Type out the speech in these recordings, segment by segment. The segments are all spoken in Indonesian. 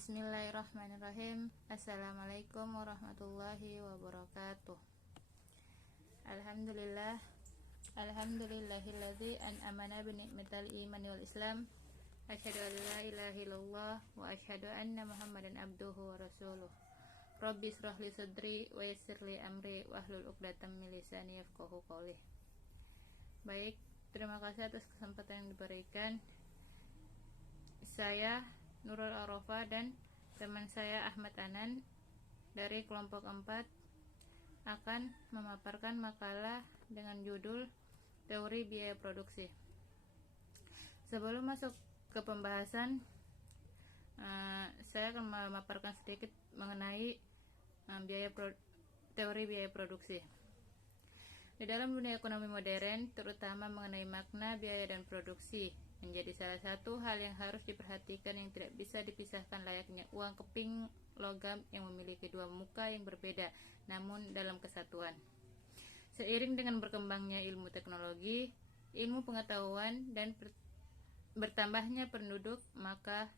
Bismillahirrahmanirrahim. Assalamualaikum warahmatullahi wabarakatuh. Alhamdulillahilladzi an'amana bi ni'matil imani wal islam. Asyhadu an la ilaha illallah wa asyhadu anna Muhammadan abduhu wa rasuluh. Rabbi shrah li sadri wa yassir li amri wahlul 'uqdatam min lisani yafqahu qawli. Baik, terima kasih atas kesempatan yang diberikan. Saya Nurul Arofa dan teman saya Ahmad Anan dari kelompok 4 akan memaparkan makalah dengan judul Teori Biaya Produksi. Sebelum masuk ke pembahasan, saya akan memaparkan sedikit mengenai teori biaya produksi. Di dalam dunia ekonomi modern, terutama mengenai makna biaya dan produksi, menjadi salah satu hal yang harus diperhatikan yang tidak bisa dipisahkan layaknya uang keping logam yang memiliki dua muka yang berbeda, namun dalam kesatuan. Seiring dengan berkembangnya ilmu teknologi, ilmu pengetahuan, dan bertambahnya penduduk, maka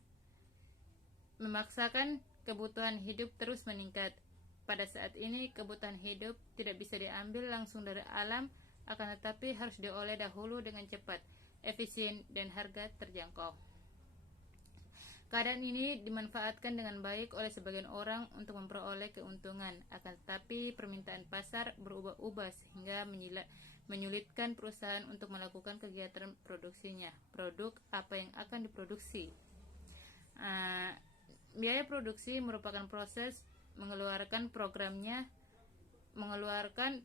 memaksakan kebutuhan hidup terus meningkat. Pada saat ini, kebutuhan hidup tidak bisa diambil langsung dari alam, akan tetapi harus dioleh dahulu dengan cepat, efisien, dan harga terjangkau. Keadaan ini dimanfaatkan dengan baik oleh sebagian orang untuk memperoleh keuntungan, akan tetapi permintaan pasar berubah-ubah sehingga menyulitkan perusahaan untuk melakukan kegiatan produksinya. Produk apa yang akan diproduksi? Biaya produksi merupakan proses mengeluarkan programnya, mengeluarkan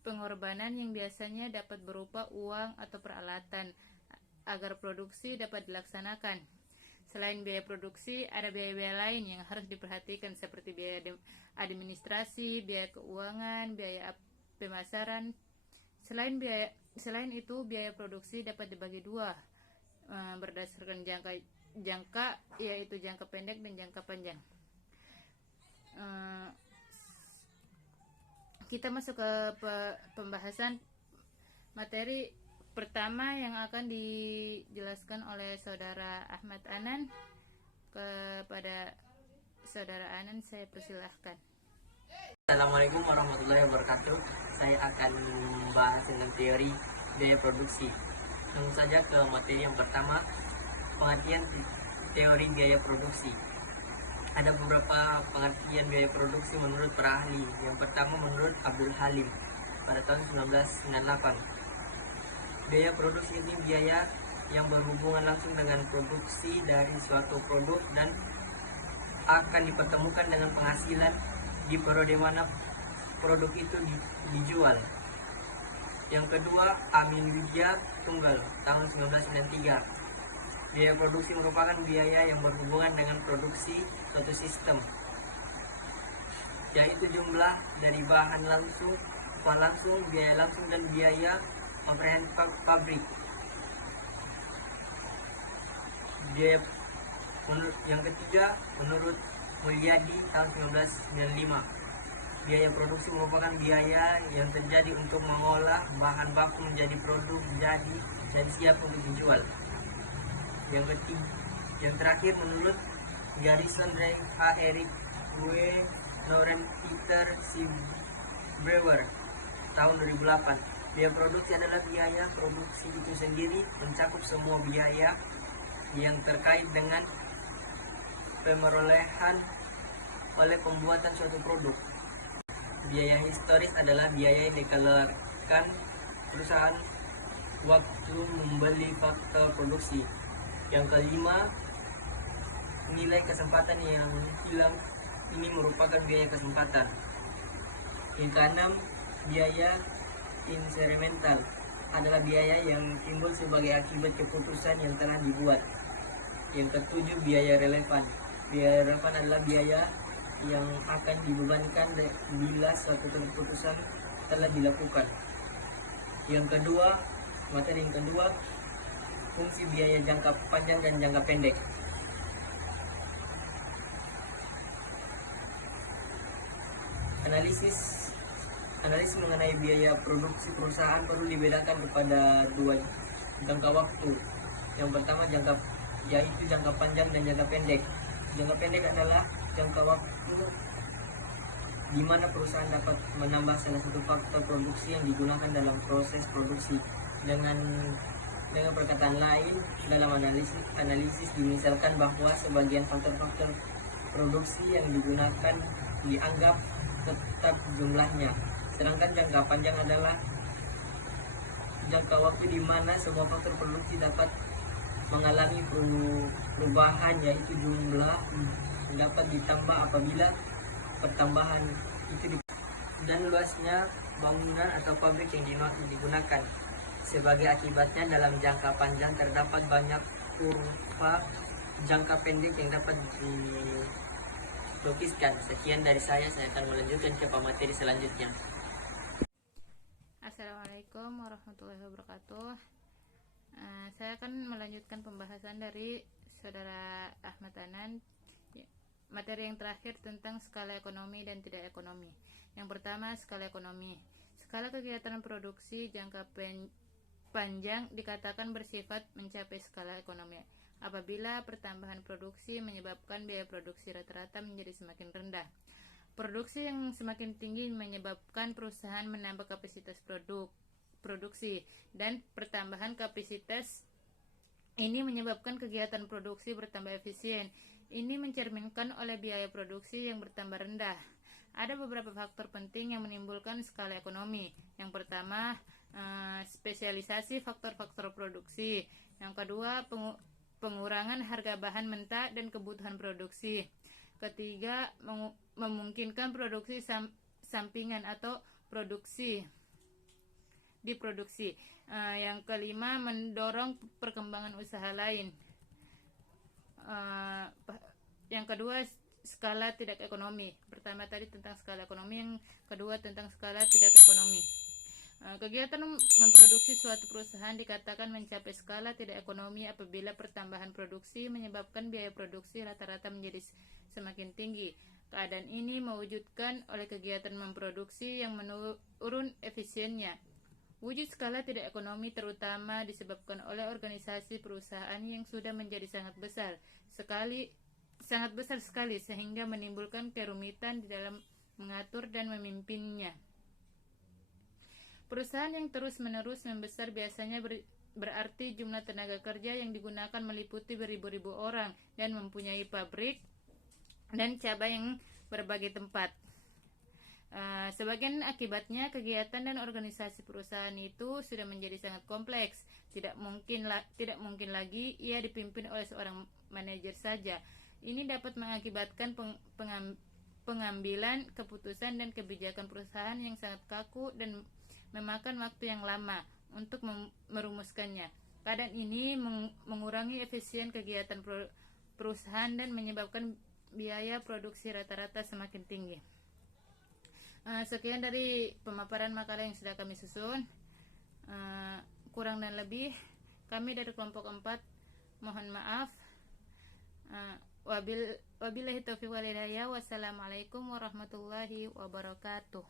pengorbanan yang biasanya dapat berupa uang atau peralatan agar produksi dapat dilaksanakan. Selain biaya produksi, ada biaya-biaya lain yang harus diperhatikan seperti biaya administrasi, biaya keuangan, biaya pemasaran. Selain itu, biaya produksi dapat dibagi dua berdasarkan jangka, yaitu jangka pendek dan jangka panjang. Kita masuk ke pembahasan materi pertama yang akan dijelaskan oleh saudara Ahmad Anan. Kepada saudara Anan saya persilahkan. Assalamualaikum warahmatullahi wabarakatuh. Saya akan membahas tentang teori biaya produksi. Langsung saja ke materi yang pertama, pengertian teori biaya produksi. Ada beberapa pengertian biaya produksi menurut para ahli. Yang pertama menurut Abdul Halim pada tahun 1998. Biaya produksi ini biaya yang berhubungan langsung dengan produksi dari suatu produk dan akan dipertemukan dengan penghasilan di periode mana produk itu dijual. Yang kedua, Amin Widya Tunggal tahun 1993. Biaya produksi merupakan biaya yang berhubungan dengan produksi suatu sistem, yaitu jumlah dari bahan langsung, upah langsung, biaya langsung, dan biaya operasional pabrik. Yang ketiga, menurut Mulyadi tahun 1995, biaya produksi merupakan biaya yang terjadi untuk mengolah bahan baku menjadi produk jadi dan siap untuk dijual. Yang terakhir menurut Garrison Ray A. Eric W. Norem Peter C. Brewer tahun 2008. Biaya produksi adalah biaya produksi itu sendiri, mencakup semua biaya yang terkait dengan pemerolehan oleh pembuatan suatu produk. Biaya historis adalah biaya yang dikeluarkan perusahaan waktu membeli faktor produksi. Yang kelima, nilai kesempatan yang hilang, ini merupakan biaya kesempatan. Yang keenam, biaya instrumental adalah biaya yang timbul sebagai akibat keputusan yang telah dibuat. Yang ketujuh, biaya relevan. Biaya relevan adalah biaya yang akan dibebankan bila suatu keputusan telah dilakukan. Materi yang kedua, fungsi biaya jangka panjang dan jangka pendek. Analisis mengenai biaya produksi perusahaan perlu dibedakan kepada dua jangka waktu. Yang pertama yaitu jangka panjang dan jangka pendek. Jangka pendek adalah jangka waktu di mana perusahaan dapat menambah salah satu faktor produksi yang digunakan dalam proses produksi. Dengan perkataan lain, dalam analisis dimisalkan bahwa sebagian faktor-faktor produksi yang digunakan dianggap tetap jumlahnya. Sedangkan jangka panjang adalah jangka waktu di mana semua faktor produksi dapat mengalami perubahan, yaitu jumlah dapat ditambah apabila pertambahan itu dan luasnya bangunan atau pabrik yang digunakan. Sebagai akibatnya dalam jangka panjang terdapat banyak kurva jangka pendek yang dapat dilukiskan. Sekian dari saya akan melanjutkan ke pemateri selanjutnya. Assalamualaikum warahmatullahi wabarakatuh. Saya akan melanjutkan pembahasan dari Saudara Ahmad Anan, materi yang terakhir tentang skala ekonomi dan tidak ekonomi. Yang pertama, skala ekonomi. Skala kegiatan produksi jangka panjang dikatakan bersifat mencapai skala ekonomi apabila pertambahan produksi menyebabkan biaya produksi rata-rata menjadi semakin rendah. Produksi yang semakin tinggi menyebabkan perusahaan menambah kapasitas produksi, dan pertambahan kapasitas ini menyebabkan kegiatan produksi bertambah efisien. Ini mencerminkan oleh biaya produksi yang bertambah rendah. Ada beberapa faktor penting yang menimbulkan skala ekonomi. Yang pertama, spesialisasi faktor-faktor produksi. Yang kedua, pengurangan harga bahan mentah dan kebutuhan produksi. Ketiga, memungkinkan produksi sampingan atau diproduksi. Yang kelima, mendorong perkembangan usaha lain. Yang kedua, skala tidak ekonomi. Pertama tadi tentang skala ekonomi, yang kedua tentang skala tidak ekonomi. Kegiatan memproduksi suatu perusahaan dikatakan mencapai skala tidak ekonomi apabila pertambahan produksi menyebabkan biaya produksi rata-rata menjadi semakin tinggi. Keadaan ini mewujudkan oleh kegiatan memproduksi yang menurun efisiennya. Wujud skala tidak ekonomi terutama disebabkan oleh organisasi perusahaan yang sudah menjadi sangat besar sekali sehingga menimbulkan kerumitan di dalam mengatur dan memimpinnya. Perusahaan yang terus-menerus membesar biasanya berarti jumlah tenaga kerja yang digunakan meliputi beribu-ribu orang dan mempunyai pabrik dan cabang yang berbagai tempat. Sebagian akibatnya kegiatan dan organisasi perusahaan itu sudah menjadi sangat kompleks. Tidak mungkin lagi ia dipimpin oleh seorang manajer saja. Ini dapat mengakibatkan pengambilan keputusan dan kebijakan perusahaan yang sangat kaku dan memakan waktu yang lama untuk merumuskannya. Keadaan ini mengurangi efisien kegiatan perusahaan dan menyebabkan biaya produksi rata-rata semakin tinggi. Sekian dari pemaparan makalah yang sudah kami susun. Kurang dan lebih kami dari kelompok 4 mohon maaf. Wabillahi taufiq wal hidayah. Wassalamualaikum warahmatullahi wabarakatuh.